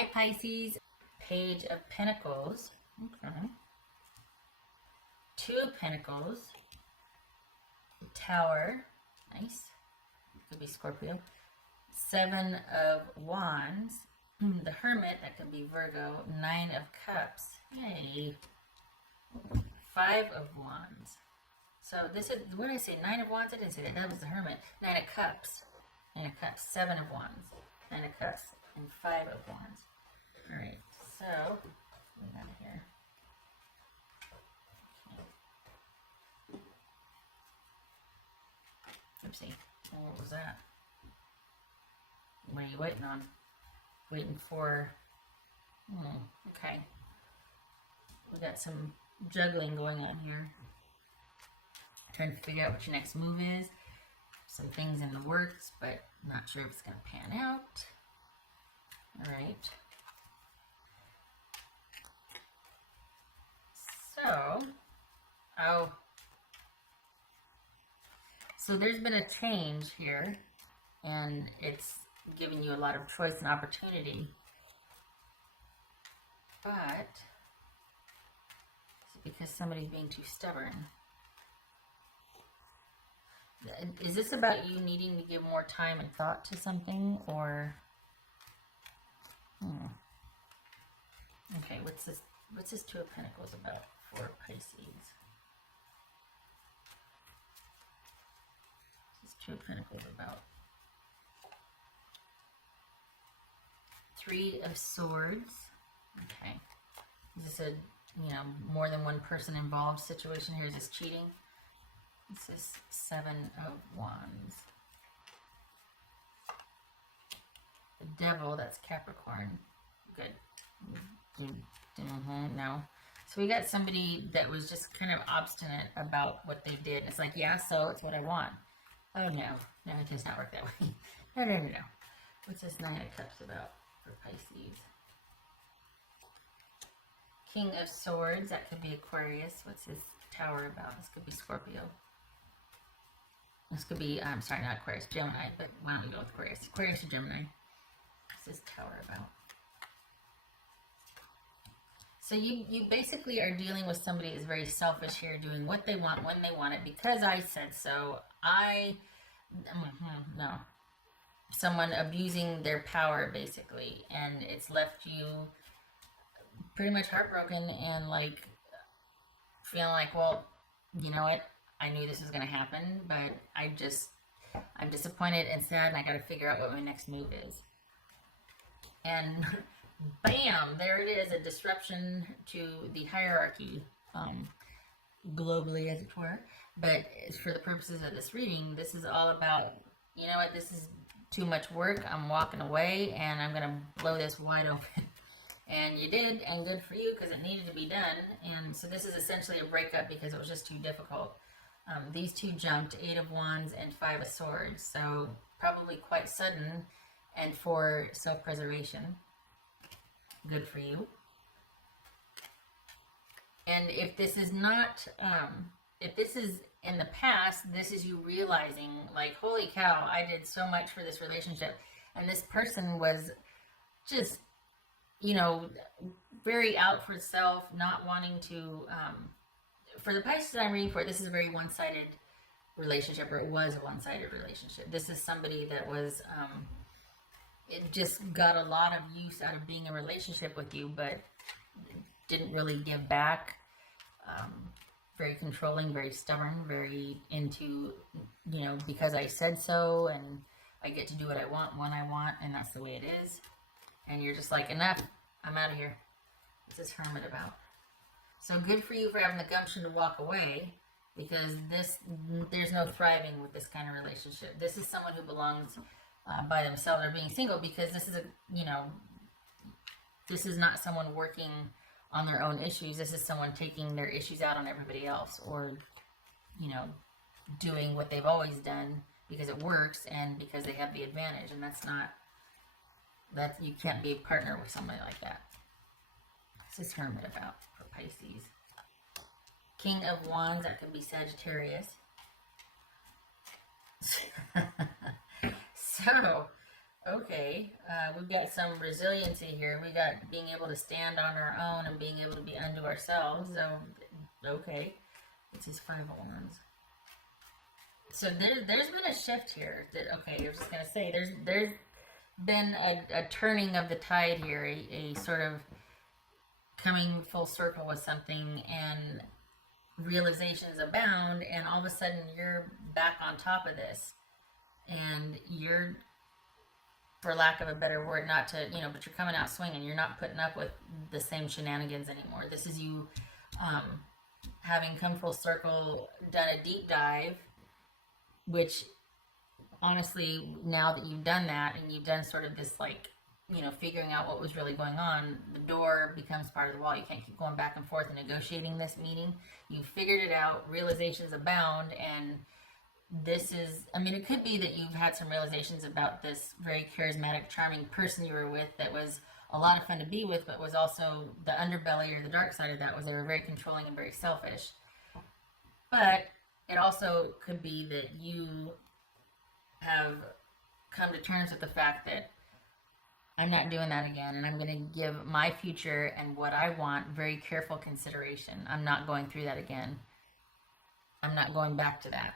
Hi Pisces, Page of Pentacles, okay. Two of Pentacles, Tower, nice, could be Scorpio. Seven of Wands, the Hermit, that could be Virgo. Nine of Cups, yay. Five of Wands. So this is, what did I say, Nine of Wands? I didn't say that, that was the Hermit. Nine of Cups, Nine of Cups, Seven of Wands, Nine of Cups, and Five of Wands. Alright, so, we got it here. Okay. Oopsie. Oh, what was that? What are you waiting on? Waiting for... okay. We got some juggling going on here. Trying to figure out what your next move is. Some things in the works, but not sure if it's going to pan out. Alright. So there's been a change here, and it's giving you a lot of choice and opportunity. But it's because somebody's being too stubborn. Is this about you needing to give more time and thought to something, or... Okay, what's this Two of Pentacles about for Pisces? What's this Two of Pentacles about? Three of Swords. Okay. Is this a, more than one person involved situation here? Is this cheating? This is Seven of Wands. The Devil, that's Capricorn. Good. No. So we got somebody that was just kind of obstinate about what they did. It's like, yeah, so it's what I want. Oh, no. No, it does not work that way. No. What's this Nine of Cups about for Pisces? King of Swords, that could be Aquarius. What's this Tower about? This could be Scorpio. This could be, I'm sorry, not Aquarius, Gemini, but why don't we go with Aquarius? Aquarius or Gemini? What's this Tower about? So you basically are dealing with somebody that's very selfish here, doing what they want, when they want it, because I said so. No. Someone abusing their power, basically, and it's left you pretty much heartbroken and, like, feeling like, well, you know what? I knew this was going to happen, but I'm disappointed and sad, and I got to figure out what my next move is. And bam, there it is, a disruption to the hierarchy, globally, as it were. But for the purposes of this reading, this is all about, you know what, this is too much work, I'm walking away, and I'm going to blow this wide open. And you did, and good for you, because it needed to be done. And so this is essentially a breakup because it was just too difficult. These two jumped, Eight of Wands and Five of Swords, so probably quite sudden, and for self-preservation. Good for you. And if this is not, if this is in the past, this is you realizing, like, holy cow, I did so much for this relationship, and this person was just, very out for self, not wanting to, for the Pisces I'm reading for, this is a very one-sided relationship, or it was a one-sided relationship. This is somebody that was, it just got a lot of use out of being in a relationship with you, but didn't really give back. Very controlling, very stubborn, very into, because I said so, and I get to do what I want when I want, and that's the way it is. And you're just like, enough, I'm out of here. What's this Hermit about? So good for you for having the gumption to walk away, because there's no thriving with this kind of relationship. This is someone who belongs by themselves or being single, because this is this is not someone working on their own issues. This is someone taking their issues out on everybody else, or, doing what they've always done because it works and because they have the advantage. And you can't be a partner with somebody like that. What's this Hermit about for Pisces? King of Wands, that could be Sagittarius. So, Okay, we've got some resiliency here. We got being able to stand on our own and being able to be unto ourselves. So, okay, it's these 5 of Wands. So there's been a shift here. Okay, I was just gonna say there's been a turning of the tide here, a sort of coming full circle with something, and realizations abound, and all of a sudden you're back on top of this, and you're, for lack of a better word, not to, but you're coming out swinging. You're not putting up with the same shenanigans anymore. This is you having come full circle, done a deep dive, which honestly, now that you've done that and you've done sort of this, like, figuring out what was really going on, the door becomes part of the wall. You can't keep going back and forth and negotiating this meeting. You figured it out, realizations abound, and this is, I mean, it could be that you've had some realizations about this very charismatic, charming person you were with that was a lot of fun to be with, but was also the underbelly or the dark side of that was they were very controlling and very selfish. But it also could be that you have come to terms with the fact that I'm not doing that again, and I'm going to give my future and what I want very careful consideration. I'm not going through that again. I'm not going back to that.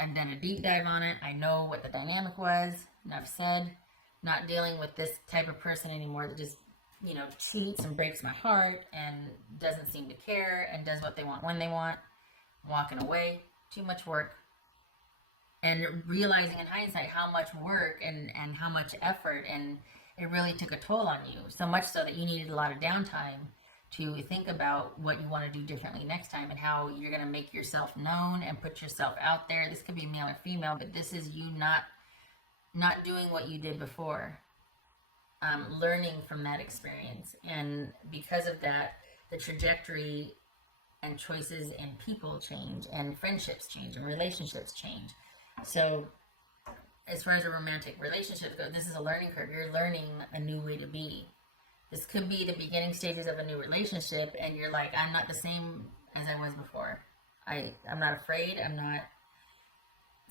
I've done a deep dive on it. I know what the dynamic was. Enough said. Not dealing with this type of person anymore that just, cheats and breaks my heart and doesn't seem to care and does what they want when they want. Walking away. Too much work. And realizing in hindsight how much work and how much effort, and it really took a toll on you. So much so that you needed a lot of downtime to think about what you want to do differently next time and how you're going to make yourself known and put yourself out there. This could be male or female, but this is you not doing what you did before. Learning from that experience. And because of that, the trajectory and choices and people change, and friendships change, and relationships change. So as far as a romantic relationship goes, this is a learning curve. You're learning a new way to be. This could be the beginning stages of a new relationship, and you're like, I'm not the same as I was before. I'm not afraid. I'm not.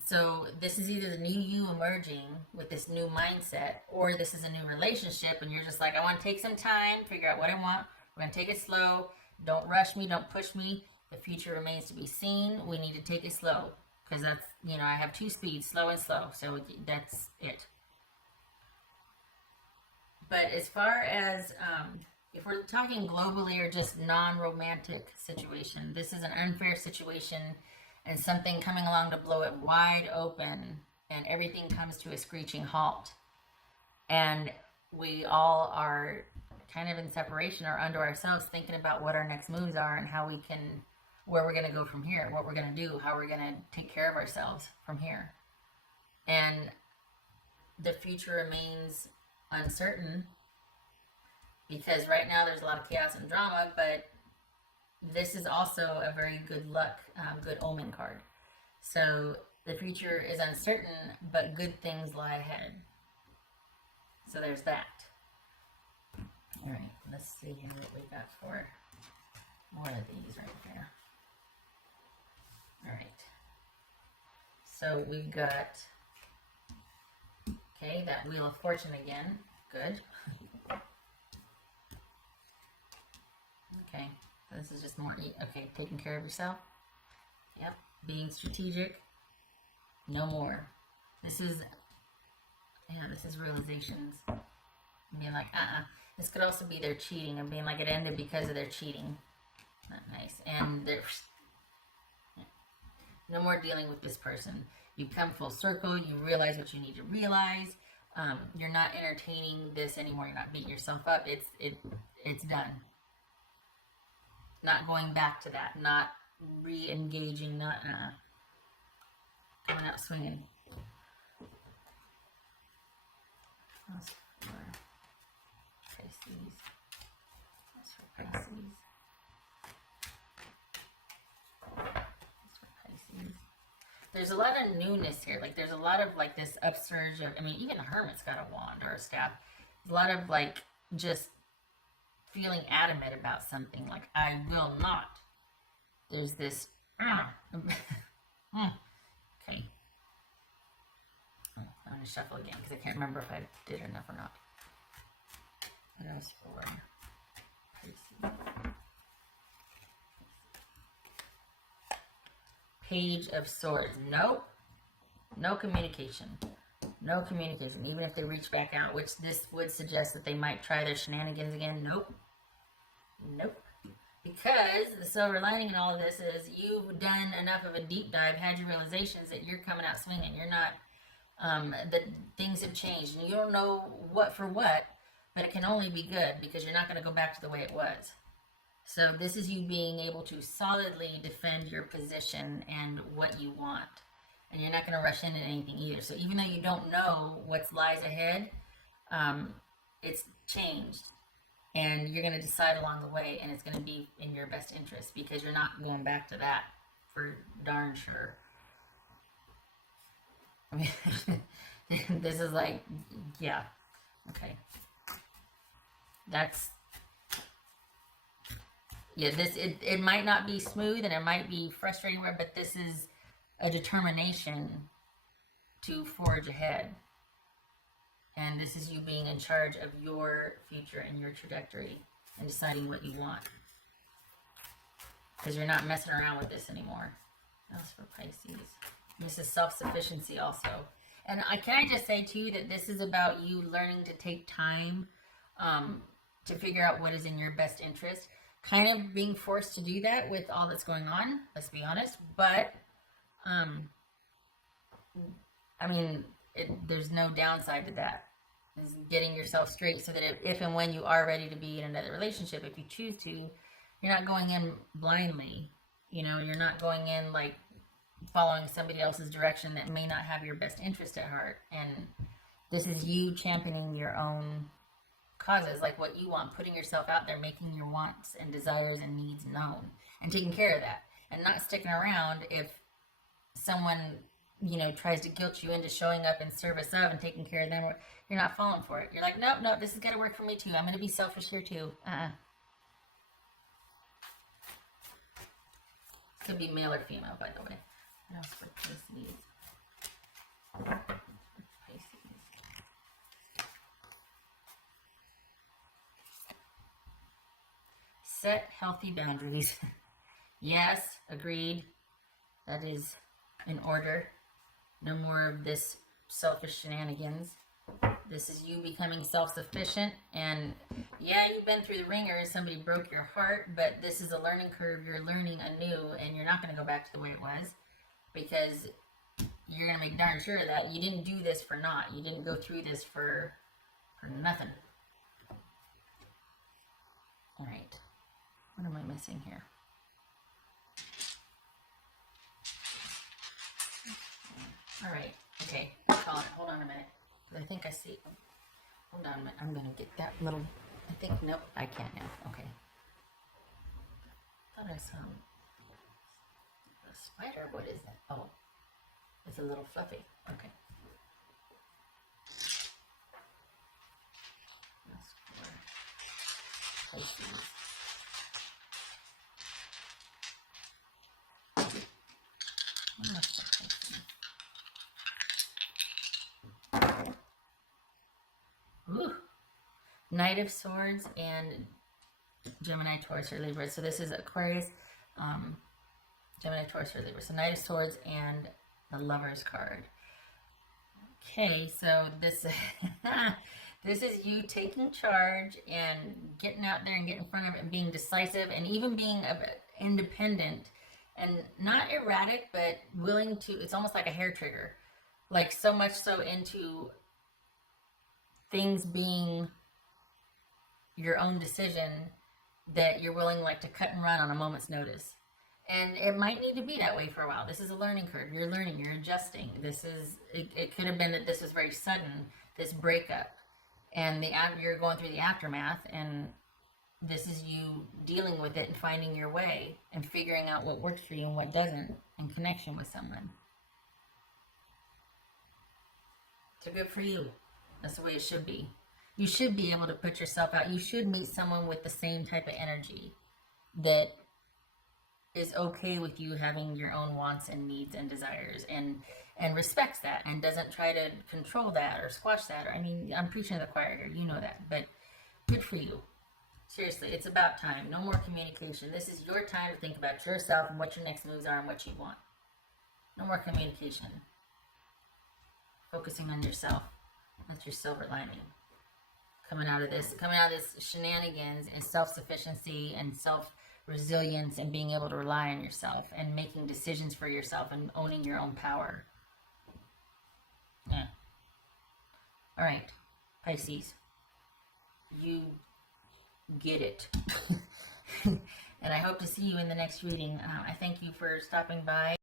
So this is either the new you emerging with this new mindset, or this is a new relationship, and you're just like, I want to take some time, figure out what I want. We're going to take it slow. Don't rush me. Don't push me. The future remains to be seen. We need to take it slow. Because that's, I have 2 speeds, slow and slow. So that's it. But as far as, if we're talking globally or just non-romantic situation, this is an unfair situation and something coming along to blow it wide open, and everything comes to a screeching halt. And we all are kind of in separation or unto ourselves, thinking about what our next moves are and how we can, where we're going to go from here, what we're going to do, how we're going to take care of ourselves from here. And the future remains uncertain because right now there's a lot of chaos and drama, but this is also a very good luck, good omen card. So the future is uncertain, but good things lie ahead. So there's that. All right, let's see here what we got for one of these right there. All right. So we got, okay, that Wheel of Fortune again. Good. Okay, so this is just more, okay, taking care of yourself. Yep, being strategic. No more. This is, this is realizations. Being like, This could also be their cheating, and being like it ended because of their cheating. Not nice. And there's no more dealing with this person. You come full circle. You realize what you need to realize. You're not entertaining this anymore. You're not beating yourself up. It's done. Not going back to that. Not re-engaging. Not coming out swinging. That's for Pisces. That's for Pisces. There's a lot of newness here. Like, there's a lot of, like, this upsurge of, I mean, even the Hermit's got a wand or a staff. There's a lot of, like, just feeling adamant about something. Like, I will not. There's this, okay. I'm going to shuffle again because I can't remember if I did enough or not. What else for Pisces? Page of Swords. Nope. No communication. No communication. Even if they reach back out, which this would suggest that they might try their shenanigans again. Nope. Nope. Because the silver lining in all of this is you've done enough of a deep dive, had your realizations that you're coming out swinging. You're not, that things have changed. And you don't know what for what, but it can only be good because you're not going to go back to the way it was. So this is you being able to solidly defend your position and what you want. And you're not going to rush into anything either. So even though you don't know what lies ahead, it's changed. And you're going to decide along the way, and it's going to be in your best interest because you're not going back to that for darn sure. I mean, this is like, yeah, okay. That's, yeah, this, it might not be smooth and it might be frustrating, but this is a determination to forge ahead. And this is you being in charge of your future and your trajectory and deciding what you want. Because you're not messing around with this anymore. What else for Pisces? This is self-sufficiency also. And can I just say too that this is about you learning to take time to figure out what is in your best interest. Kind of being forced to do that with all that's going on, let's be honest. But, I mean, there's no downside to that. Is getting yourself straight so that if and when you are ready to be in another relationship, if you choose to, you're not going in blindly. You know, you're not going in like following somebody else's direction that may not have your best interest at heart. And this is you championing your own causes, like what you want, putting yourself out there, making your wants and desires and needs known, and taking care of that, and not sticking around if someone, you know, tries to guilt you into showing up in service of and taking care of them. You're not falling for it. You're like, nope, nope, this has got to work for me too. I'm going to be selfish here too. Could be male or female, by the way. What else for Pisces? Set healthy boundaries. Yes, agreed. That is in order. No more of this selfish shenanigans. This is you becoming self-sufficient. And yeah, you've been through the ringer and somebody broke your heart, but this is a learning curve. You're learning anew, and you're not going to go back to the way it was, because you're going to make darn sure that you didn't do this for naught. You didn't go through this for nothing. All right. What am I missing here? All right. Okay. Hold on a minute. I think I see. Hold on a minute. I'm going to get that little. I think. Nope. I can't now. Okay. Thought I saw a spider. What is that? Oh. It's a little fluffy. Okay. That's for Pisces. Ooh. Knight of Swords and Gemini, Taurus, or Libra. So this is Aquarius, Gemini, Taurus, or Libra. So Knight of Swords and the Lover's card. Okay, so this this is you taking charge and getting out there and getting in front of it and being decisive and even being independent and not erratic, but willing to. It's almost like a hair trigger, like so much so into things being your own decision that you're willing like to cut and run on a moment's notice. And it might need to be that way for a while. This is a learning curve. You're learning, you're adjusting. It could have been that this was very sudden, this breakup, and you're going through the aftermath, and this is you dealing with it and finding your way and figuring out what works for you and what doesn't in connection with someone. So good for you. That's the way it should be. You should be able to put yourself out. You should meet someone with the same type of energy that is okay with you having your own wants and needs and desires, and and respects that and doesn't try to control that or squash that. Or, I mean, I'm preaching to the choir here, you know that, but good for you. Seriously, it's about time. No more communication. This is your time to think about yourself and what your next moves are and what you want. No more communication. Focusing on yourself. That's your silver lining. Coming out of this shenanigans and self-sufficiency and self-resilience and being able to rely on yourself and making decisions for yourself and owning your own power. Yeah. All right, Pisces. You get it. And I hope to see you in the next reading. I thank you for stopping by.